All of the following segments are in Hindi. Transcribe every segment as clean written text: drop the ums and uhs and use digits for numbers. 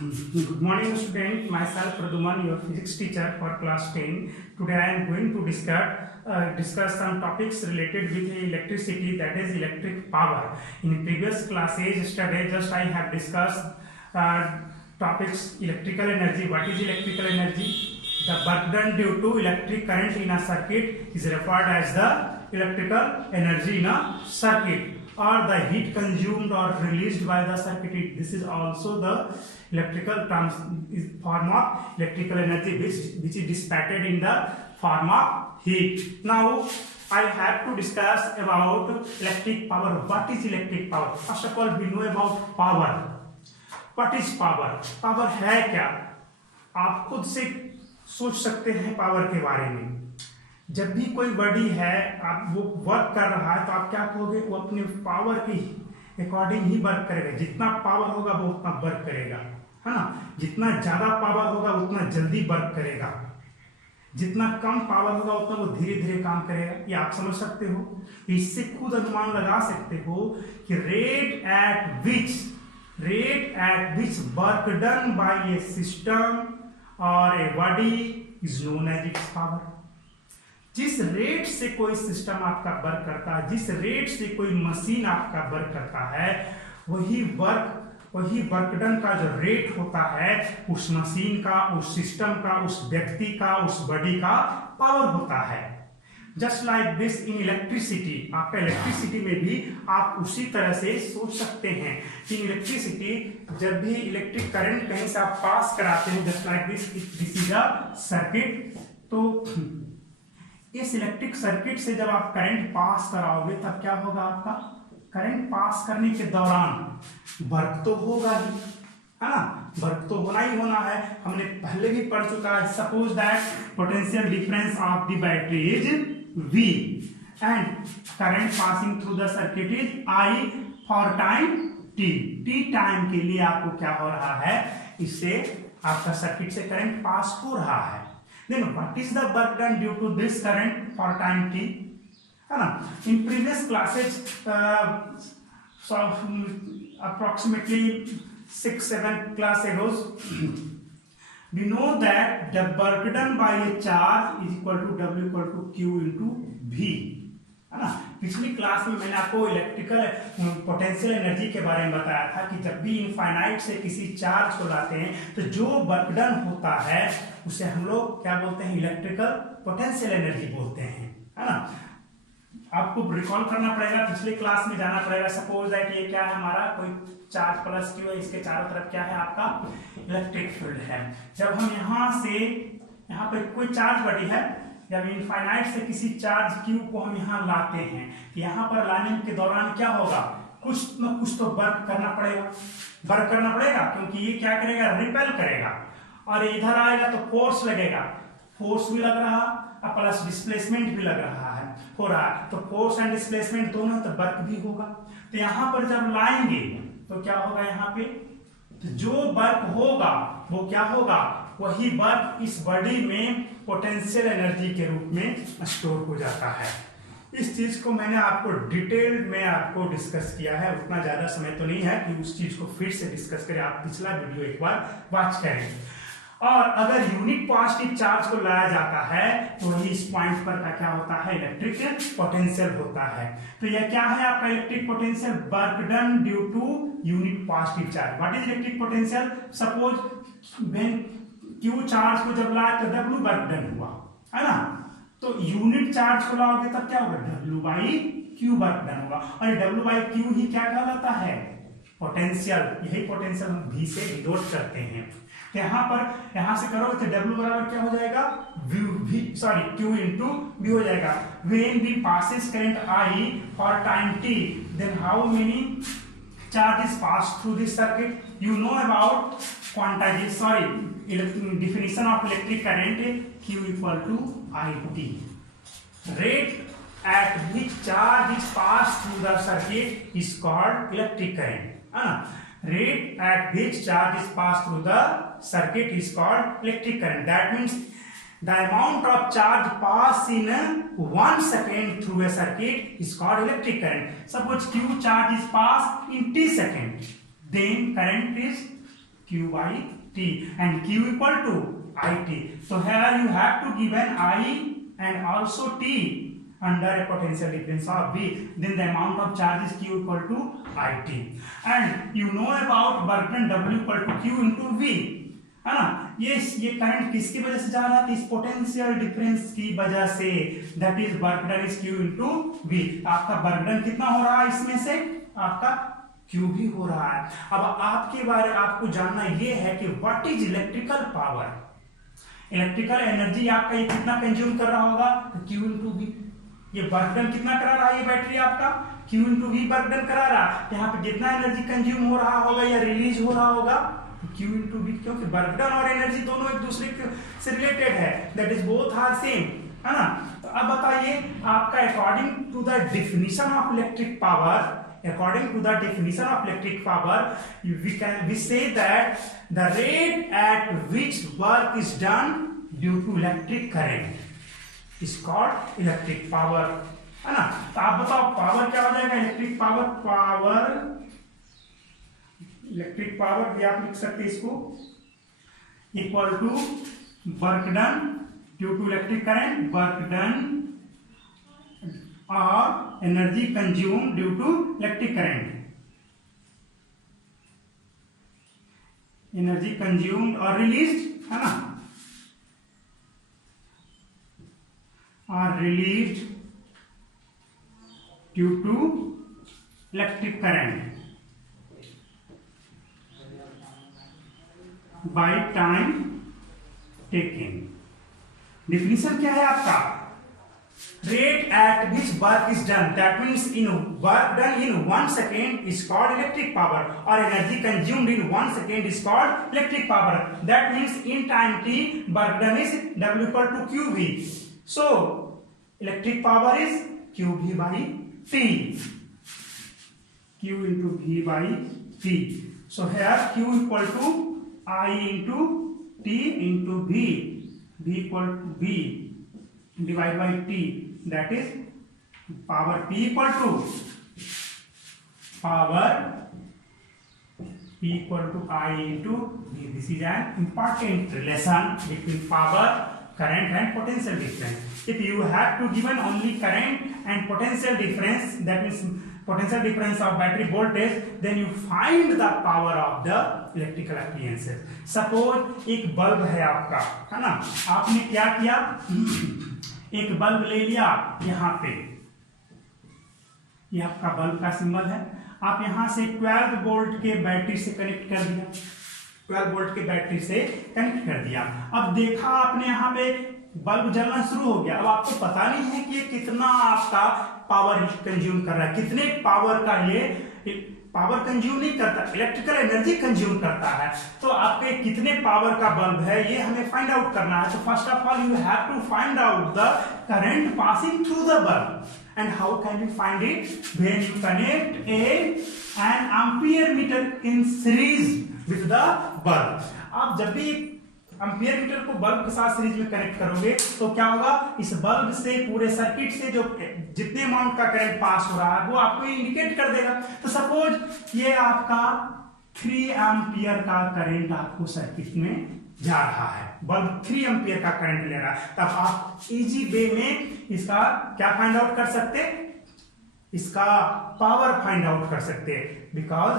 Good morning, student. Myself Praduman, your physics teacher for class 10. Today I am going to discuss some topics related with electricity, that is electric power. In previous classes yesterday, just I have discussed topics electrical energy. What is electrical energy? The work done due to electric current in a circuit is referred as the electrical energy in a circuit, or the heat consumed or released by the circuit. This is also the electrical form of electrical energy which is dissipated in the form of heat. Now I have to discuss about electric power. What is electric power? First of all, we know about power. What is power? Power है क्या? आप खुद से सोच सकते हैं पावर के बारे में। जब भी कोई बॉडी है, आप वो वर्क कर रहा है, तो आप क्या कहोगे? वो अपने पावर के अकॉर्डिंग ही वर्क करेगा। जितना पावर होगा वो उतना वर्क करेगा, है ना। जितना ज्यादा पावर होगा उतना जल्दी वर्क करेगा, जितना कम पावर होगा उतना वो धीरे धीरे काम करेगा। ये आप समझ सकते हो। इससे खुद अनुमान लगा सकते हो कि rate at which work done by a system और a body is known as its power. जिस रेट से कोई सिस्टम आपका वर्क करता है, जिस रेट से कोई मशीन आपका वर्क करता है, वही वर्क डन का जो रेट होता है, उस मशीन का, उस सिस्टम का, उस व्यक्ति का, उस बॉडी का पावर होता है। Just like this in electricity. आपका इलेक्ट्रिसिटी में भी आप उसी तरह से सोच सकते हैं कि इलेक्ट्रिसिटी, जब भी इलेक्ट्रिक करंट कहीं से आप पास कराते हैं, just like this is a circuit, तो इस इलेक्ट्रिक सर्किट से जब आप करंट पास कराओगे तब क्या होगा? आपका करंट पास करने के दौरान वर्क तो होगा ही, है ना। वर्क तो होना ही होना है। हमने पहले भी पढ़ चुका है। Suppose that potential difference of the battery is V and current passing through the circuit is I for time t। t time के लिए आपको क्या हो रहा है? इससे आपका सर्किट से करंट पास हो रहा है। Then what is the work done due to this current for time t? है ना। In previous classes, so approximately 6-7 class ago, we know that the work done by a charge is equal to W equal to Q into V, है ना। पिछली क्लास में मैंने आपको इलेक्ट्रिकल पोटेंशियल एनर्जी के बारे में बताया था कि जब भी इनफाइनाइट से किसी चार्ज को लाते हैं तो जो वर्क डन होता है उसे हम लोग क्या बोलते हैं? इलेक्ट्रिकल पोटेंशियल एनर्जी बोलते हैं, है ना। आपको रिकॉल करना पड़ेगा, पिछले क्लास में जाना पड़ेगा। सपोज दैट ये क्या है? हमारा कोई चार्ज प्लस क्यू है, इसके चारों तरफ क्या है? आपका इलेक्ट्रिक फील्ड है। जब हम यहाँ पे कोई चार्ज बॉडी है, जब इनफाइनाइट से किसी चार्ज क्यू को हम यहाँ लाते हैं, यहाँ पर लाने के दौरान क्या होगा? कुछ न कुछ तो वर्क करना पड़ेगा, क्योंकि ये क्या करेगा? रिपेल करेगा, और इधर आएगा तो फोर्स लगेगा। फोर्स भी लग रहा और प्लस डिस्प्लेसमेंट भी लग रहा है, हो रहा है। तो फोर्स एंड डिस्प्लेसमेंट दोनों, तो वर्क भी होगा। तो यहाँ पर जब लाएंगे तो क्या होगा? यहाँ पे तो जो वर्क होगा वो क्या होगा? वही वर्क इस बॉडी में पोटेंशियल एनर्जी के रूप में स्टोर हो जाता है। इस चीज को मैंने आपको डिटेल में आपको डिस्कस किया है। उतना ज्यादा समय तो नहीं है कि उस चीज को फिर से डिस्कस करें। आप पिछला वीडियो एक बार वॉच करें। और अगर यूनिट पॉजिटिव चार्ज को लाया जाता है तो वही इस पॉइंट पर का क्या होता है? इलेक्ट्रिक पोटेंशियल होता है। तो यह क्या है आपका electric potential? Work done due to unit positive charge. What is electric potential? Suppose when Q charge को जब लाए तो W वर्क डन हुआ, है ना। तो यूनिट चार्ज को लाओगे तब क्या होगा? W by Q work done होगा। और W बाई क्यू ही क्या कहलाता है? पोटेंशियल। यही पोटेंशियल हम V से डिनोट करते हैं। यहां से करोगे तो W बराबर क्या हो जाएगा? Q इंटू V हो जाएगा। When V passes current I for time t, then how many charges pass through this circuit? You know about definition of electric current, Q equal to IT. Rate at which charge is passed through the circuit is called electric current. Rate at which charge is passed through the circuit is called electric current. That means the amount of charge passed in 1 second through a circuit is called electric current. Suppose Q charge is passed in t second, then current is Q by T and Q equal to IT. So here you have to give an I and also T under a potential difference of V. Then the amount of charge is Q equal to IT. And you know about work done W equal to Q into V, है ना? ये करंट किसकी वजह से जा रहा है? इस पोटेंशियल डिफरेंस की वजह से, that is work done is Q into V. आपका वर्क डन कितना हो रहा है इसमें से? आपका Q भी हो रहा है. अब आपके बारे आपको जानना ये है कि what is electrical power. Electrical energy आपका ये कितना कंज्यूम कर रहा होगा? Q into V. ये वर्क डन कितना करा रहा है ये बैटरी आपका? Q into V work done करा रहा है. यहाँ पे जितना एनर्जी कंज्यूम हो रहा होगा या रिलीज हो रहा होगा Q into V, क्योंकि वर्क डन और एनर्जी दोनों एक दूसरे से रिलेटेड है, that is both are same, है ना? तो अब बताइए आपका according to the definition of electric power, according to the definition of electric power, we say that the rate at which work is done due to electric current is called electric power, है ना? तो आप बताओ पावर क्या हो जाएगा? इलेक्ट्रिक पावर भी आप लिख सकते हैं इसको equal to work done due to electric current, work done और energy consume due to electric current, energy consumed और रिलीज्ड, है ना? और released due to electric current by time taking. Definition क्या है आपका? Rate at which work is done, that means in work done in 1 second is called electric power, or energy consumed in 1 second is called electric power. That means in time t work done is W equal to QV. So electric power is QV by T, Q into V by T. So here Q equal to I into T into V, V equal to V divided by T, that is power P equal to I into V. This is an important relation between power, current and potential difference. If you have to given only current and potential difference, that means potential difference of battery voltage, then you find the power of the electrical appliances. Suppose एक बल्ब है आपका, है ना? आपने क्या किया? एक बल्ब ले लिया, यहाँ पे ये आपका बल्ब का सिंबल है, आप यहाँ से 12 वोल्ट के बैटरी से कनेक्ट कर दिया, 12 वोल्ट के बैटरी से कनेक्ट कर दिया. अब देखा आपने यहाँ पे बल्ब जलना शुरू हो गया. अब आपको पता नहीं है कि ये कितना आपका पावर कंज्यूम कर रहा है, कितने पावर का ये पावर कंज्यूम नहीं करता, इलेक्ट्रिकल एनर्जी कंज्यूम करता है. तो आपके कितने पावर का बल्ब है ये हमें फाइंड आउट करना है. तो first of all you have to find out the current passing through the bulb. And how can you find it? When you connect an ampere meter in series with the bulb. आप जब भी एम्पियर मीटर को बल्ब के साथ सीरीज में कनेक्ट करोगे तो क्या होगा? इस बल्ब से पूरे सर्किट से जो जितने अमाउंट का करंट पास हो रहा है वो आपको इंडिकेट कर देगा. तो सपोज ये आपका 3 एम्पियर का करंट आपको सर्किट में जा रहा है, बल्ब 3 एम्पियर का करंट ले रहा है. तब आप इजी वे में इसका क्या फाइंड आउट कर सकते? इसका पावर फाइंड आउट कर सकते हैं, because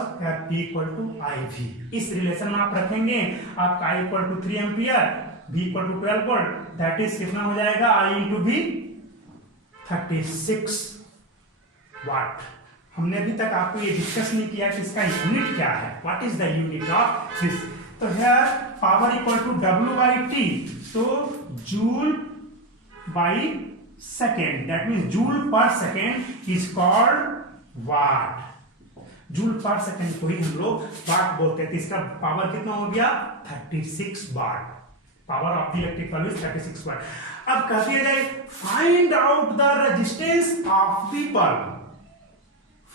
P equal to IV. इस रिलेशन में आप रखेंगे आपका I equal to 3 ampere, V equal to 12 volt, that is कितना हो जाएगा? I into V 36 watt. हमने अभी तक आपको ये डिस्कस नहीं किया कि इसका यूनिट क्या है, what is the unit of this. तो here power equal to W by T, तो joule by second, that means joule per second is called watt. Joule per second को ही हम लोग वाट बोलते हैं. तो इसका पावर कितना हो गया? 36 watt. Power of the electric bulb is 36 watt. अब कह दिया जाए find out the resistance of the bulb.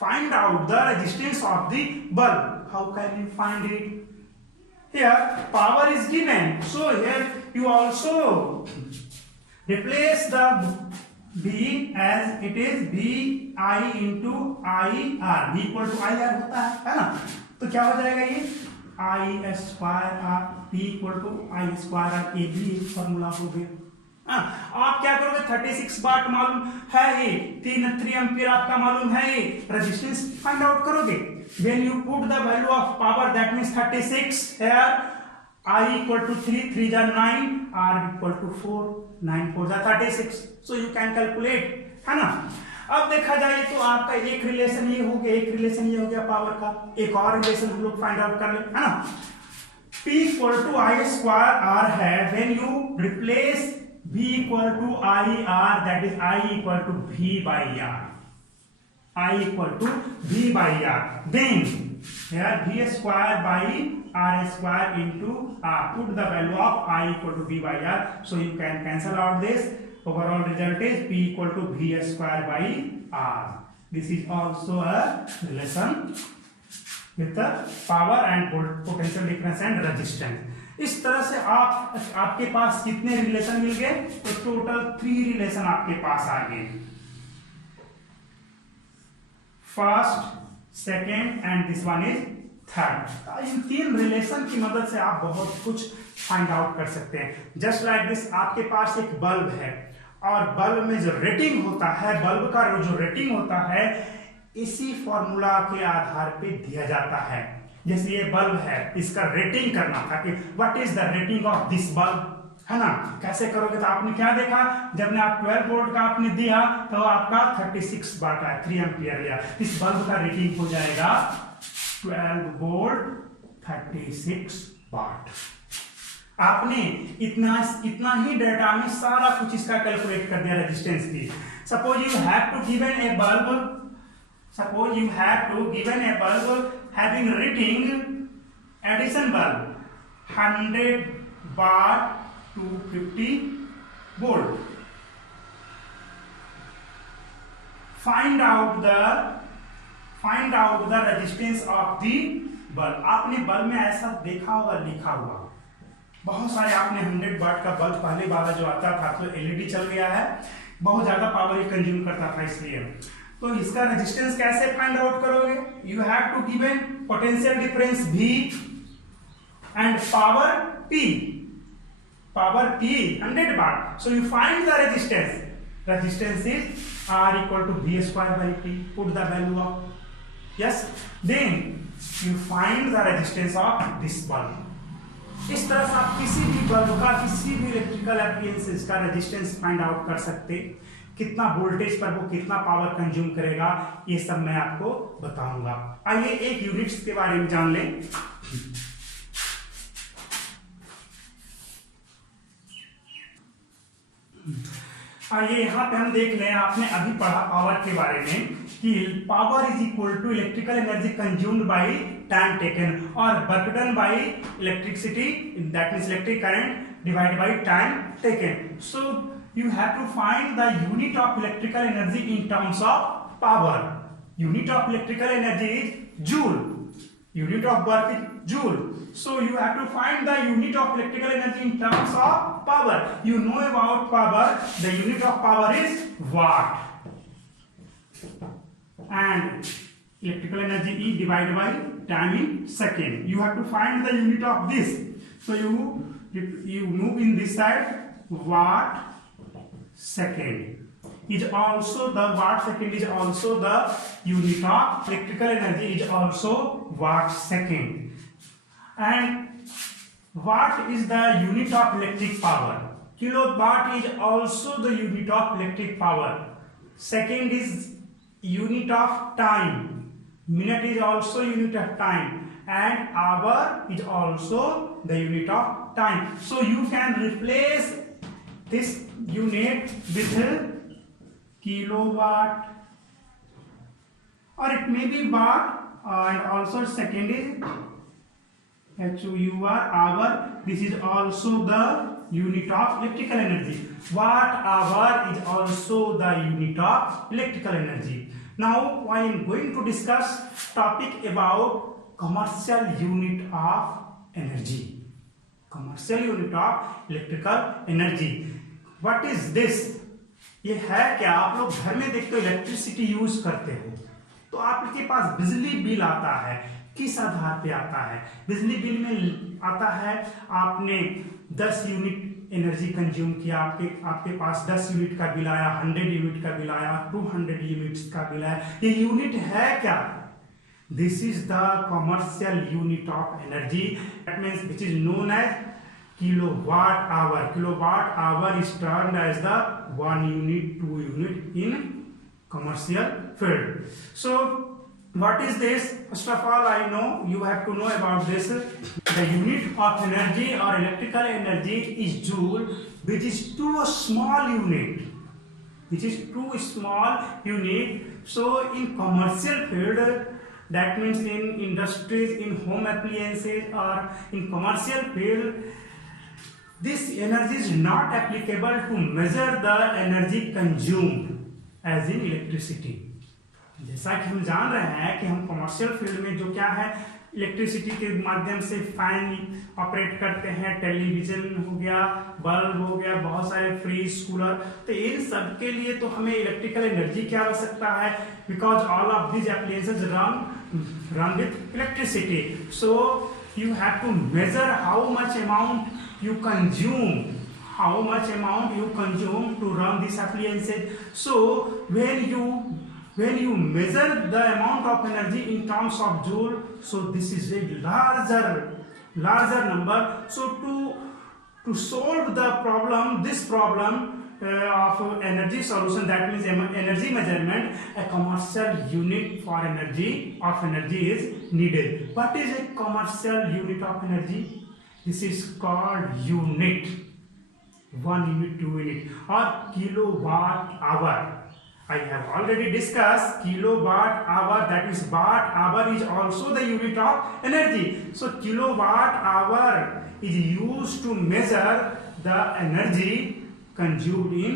Find out the resistance of the bulb. How can you find it? Here power is given, so here you also replace the V as it is VI into IR. V equal to IR होता है ना? तो क्या हो जाएगा ये? I square R P equal to I square R, ये भी एक फॉर्मूला हो गया। आप क्या करोगे, 36 वाट मालूम है ये, 3 एम्पीयर आपका मालूम है ये, रेजिस्टेंस फाइंड आउट करोगे। When you put the value of power that means 36 here, I equal to 3, 3 जा 9, R equal to 4, 9 4 जा 36, so you can calculate, है ना। अब देखा जाए तो आपका एक रिलेशन ये हो गया, एक रिलेशन ये हो गया पावर का, एक और रिलेशन हम लोग फाइंड आउट कर ले, है ना। P equal to I square R है, when you replace V equal to I R, that is I equal to V by R, I equal to V by R, then here V square by R square into R, put the value of I equal to V by R, so you can cancel out this, overall result is P equal to V square by R. This is also a relation with the power and potential difference and resistance. इस तरह से आपके पास कितने रिलेशन मिल गए, तो टोटल 3 रिलेशन आपके पास आ गए, first, second and this one is third. In 3 relation की मदद से आप बहुत कुछ फाइंड आउट कर सकते हैं। जस्ट लाइक दिस, आपके पास एक बल्ब है और बल्ब में जो रेटिंग होता है, बल्ब का जो रेटिंग होता है, इसी फॉर्मूला के आधार पे दिया जाता है। जैसे ये बल्ब है, इसका रेटिंग करना था कि what is the rating of this bulb, है ना। कैसे करोगे, तो आपने क्या देखा, जब ने आप 12 वोल्ट का आपने दिया तो आपका 36 वाट आया, 3 एम्पीयर लिया, इस बल्ब का रेटिंग हो जाएगा 12 वोल्ट 36 वाट। आपने इतना ही डाटा में सारा कुछ इसका कैलकुलेट कर दिया रेजिस्टेंस की। Suppose you have to given a bulb, suppose you have to given a bulb having rating, addition bulb 100 watt to 50 volt, find out the resistance of the bulb। आपने बल्ब में ऐसा देखा होगा, लिखा हुआ बहुत सारे, आपने 100 वाट का बल्ब पहले वाला जो आता था, तो एलईडी चल गया है, बहुत ज्यादा पावर ये कंज्यूम करता था, इसलिए तो इसका रेजिस्टेंस कैसे फाइंड आउट करोगे, you have to given potential difference V and power P, power P 100 watt, so you find the resistance, resistance is R equal to V square by T, put the value of, yes, then you find the resistance of this bulb। इस तरह से आप किसी भी बल्ब का, किसी भी इलेक्ट्रिकल एप्लायंसेस का रेजिस्टेंस फाइंड आउट कर सकते, कितना वोल्टेज पर वो कितना पावर कंज्यूम करेगा, ये सब मैं आपको बताऊंगा। आइए एक यूनिट्स के बारे में जान लें। आइए यहाँ पे हम देख लें, आपने अभी पढ़ा पावर के बारे में कि power is equal to electrical energy consumed by time taken और work done by electricity, that means electric current divide by time taken. So you have to find the unit of electrical energy in terms of power. Unit of electrical energy is joule, unit of work is joule, so you have to find the unit of electrical energy in terms of power. You know about power, the unit of power is watt, and electrical energy is divided by time in second. You have to find the unit of this, so you move in this side, watt second is also the watt second is also the unit of electrical energy is also watt second, and watt is the unit of electric power, kilowatt is also the unit of electric power, second is unit of time, minute is also unit of time, and hour is also the unit of time. So you can replace this unit with kilowatt, or it may be watt, and also second is HUR, hour. This is also the unit of electrical energy. Watt hour is also the unit of electrical energy. Now I am going to discuss topic about commercial unit of energy, commercial unit of electrical energy. What is this? ये है क्या, आप लोग घर में देखते हो इलेक्ट्रिसिटी यूज करते हो, तो आपके पास बिजली बिल आता है, किस आधार पे आता है? बिजली बिल में आता है, आपने 10 यूनिट एनर्जी कंज्यूम किया, आपके पास 10 यूनिट का बिल आया, 100 यूनिट का बिल आया, 200 यूनिट्स का बिल आया। ये यूनिट है क्या? This is the commercial unit of energy, that means which is known as kilowatt hour. Kilowatt hour is termed as the 1 unit, 2 unit in commercial field. So what is this? First of all, I know you have to know about this. The unit of energy or electrical energy is joule, which is too small unit. Which is too small unit. So in commercial field, that means in industries, in home appliances or in commercial field, this energy is not applicable to measure the energy consumed as in electricity. जैसा कि हम जान रहे हैं कि हम कमर्शियल फील्ड में जो क्या है, इलेक्ट्रिसिटी के माध्यम से फैन ऑपरेट करते हैं, टेलीविजन हो गया, बल्ब हो गया, बहुत सारे फ्रिज, कूलर, तो इन सब के लिए तो हमें इलेक्ट्रिकल एनर्जी की आवश्यकता है, because all of these appliances run with electricity. So you have to measure how much amount you consume to run these appliances. So when you measure the amount of energy in terms of joule, so this is a larger number. So to solve the problem, this problem of energy solution, that means energy measurement, a commercial unit for energy is needed. What is a commercial unit of energy? This is called unit. 1 unit, 2 unit, or kilowatt hour. I have already discussed kilowatt hour, that is watt hour is also the unit of energy. So kilowatt hour is used to measure the energy consumed in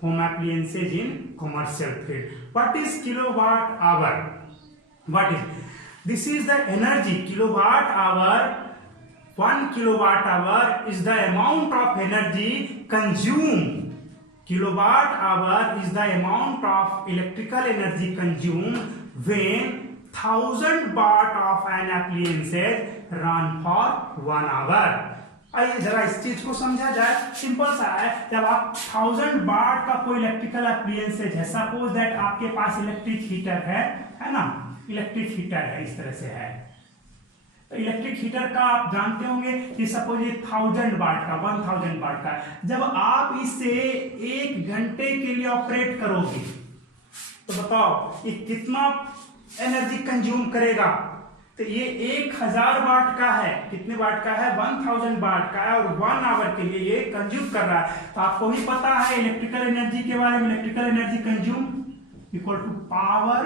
home appliances in commercial field. What is kilowatt hour? What is? This is the energy. Kilowatt hour, 1 kilowatt hour is the amount of energy consumed. Kilowatt hour is the amount of electrical energy consumed when 1000 watt of an appliance run for 1 hour. आइए जरा इस चीज को समझा जाए. सिंपल सा है, जब आप 1000 वाट का कोई इलेक्ट्रिकल अप्लायंस है, सपोज दैट आपके पास इलेक्ट्रिक हीटर है ना, इलेक्ट्रिक हीटर है, इस तरह से है, तो इलेक्ट्रिक हीटर का आप जानते होंगे कि सपोज ये 1000 वाट का, 1000 वाट का, जब आप इसे 1 घंटे के लिए ऑपरेट करोगे तो बताओ ये कितना एनर्जी कंज्यूम करेगा? तो ये 1000 वाट का है, कितने वाट का है? 1000 वाट का है, और 1 आवर के लिए ये कंज्यूम कर रहा है. तो आपको भी पता है इलेक्ट्रिकल एनर्जी के बारे में, electrical energy consume equal to power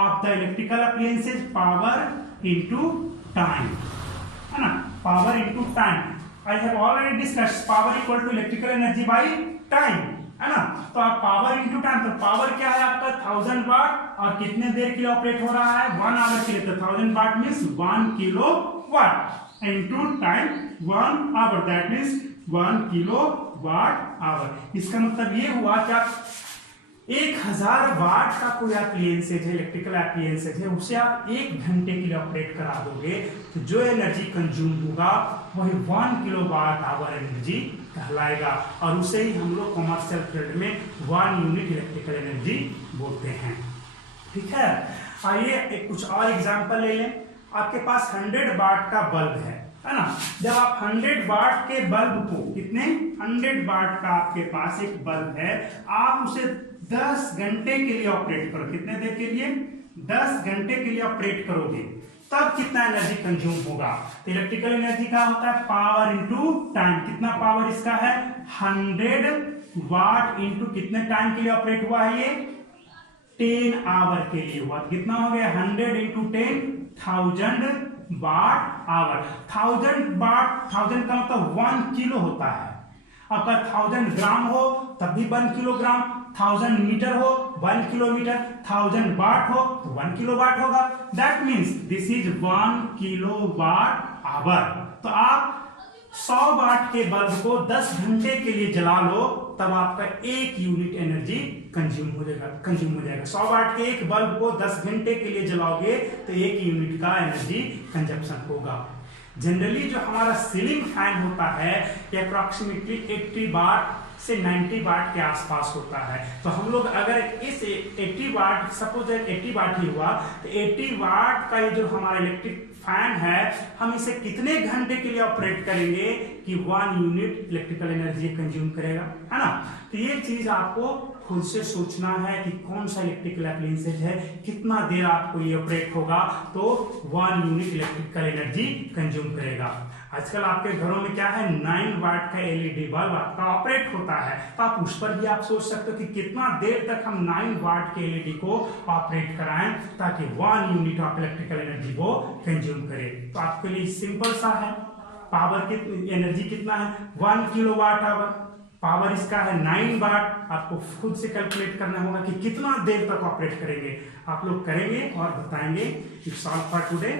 of the electrical appliances, power into time, है ना, power into time. I have already discussed power equal to electrical energy by time, है ना. तो आप पावर इनटू टाइम, तो पावर क्या है आपका 1000 वाट, और कितने देर के लिए ऑपरेट हो रहा है? 1 आवर के लिए. तो 1000 watt means 1 kilowatt into time 1 hour, that means 1 kilowatt hour. इसका मतलब ये हुआ कि आप 1000 वाट का कोई एप्लायंसेज है, इलेक्ट्रिकल एप्लायंसेज है, उसे आप 1 घंटे के लिए ऑपरेट करा दोगे तो जो एनर्जी कंज्यूम होगा वही 1 किलो वाट आवर एनर्जी कहलाएगा, और उसे ही हम लोग कमर्शियल फील्ड में 1 यूनिट इलेक्ट्रिकल एनर्जी बोलते हैं. ठीक है. आइए कुछ और एग्जांपल ले लें. आपके पास 100 वाट का बल्ब है ना. जब आप 100 वाट के बल्ब को, कितने 100 वाट का आपके पास एक बल्ब है, आप उसे 10 घंटे के लिए ऑपरेट करो. कितने देर के लिए? 10 घंटे के लिए ऑपरेट करोगे तब कितना एनर्जी कंज्यूम होगा? तो इलेक्ट्रिकल एनर्जी का होता है पावर इनटू टाइम. कितना पावर इसका है? 100 वाट इनटू कितने टाइम के लिए ऑपरेट हुआ है? ये 10 आवर के लिए हुआ. कितना हो गया? 100 इंटू 10, 1000 वाट आवर. 1000 वाट, 1000 का मतलब 1 किलो होता है. अगर 1000 ग्राम हो तब भी 1 किलोग्राम, 1000 मीटर हो 1 किलोमीटर, 1000 वाट हो तो 1 किलो वाट होगा. That means this is 1 kilowatt hour. तो आप 100 वाट के बल्ब को 10 घंटे के लिए जला लो, तब आपका 1 यूनिट एनर्जी कंज्यूम हो जाएगा। 100 वाट के एक बल्ब को 10 घंटे के लिए जलाओगे तो 1 यूनिट का एनर्जी कंजप्शन होगा। जनरली जो हमारा सीलिंग फैन होता है ये अप्रोक्सीमेटली 80 वाट से 90 वाट के आसपास होता है। तो हम लोग अगर इस 80 वाट, सपोज 80 वाट ही हुआ, तो 80 वाट का ये जो हमारा इलेक्ट्रिक फैन है, हम इसे कितने घंटे के लिए ऑपरेट करेंगे कि 1 यूनिट इलेक्ट्रिकल एनर्जी कंज्यूम करेगा, है ना। तो ये चीज आपको खुद से सोचना है कि कौन सा इलेक्ट्रिकल अप्लायंसेज है, कितना देर आपको ये ऑपरेट होगा तो 1 यूनिट इलेक्ट्रिकल एनर्जी कंज्यूम करेगा। आजकल आपके घरों में क्या है, 9 वाट का एलईडी बल्ब आपका ऑपरेट होता है, तो आप उस पर भी आप सोच सकते हो कि कितना देर तक हम 9 वाट के एलईडी को ऑपरेट कराएं ताकि 1 यूनिट ऑफ इलेक्ट्रिकल एनर्जी को कंज्यूम करे। तो आपके लिए सिंपल सा है, पावर की एनर्जी कितना है, 1 किलोवाट आवर, पावर इसका है 9 वाट। आपको खुद से कैलकुलेट करना होगा कि कितना देर तक ऑपरेट करेंगे। आप लोग करेंगे और बताएंगे। It's all for today.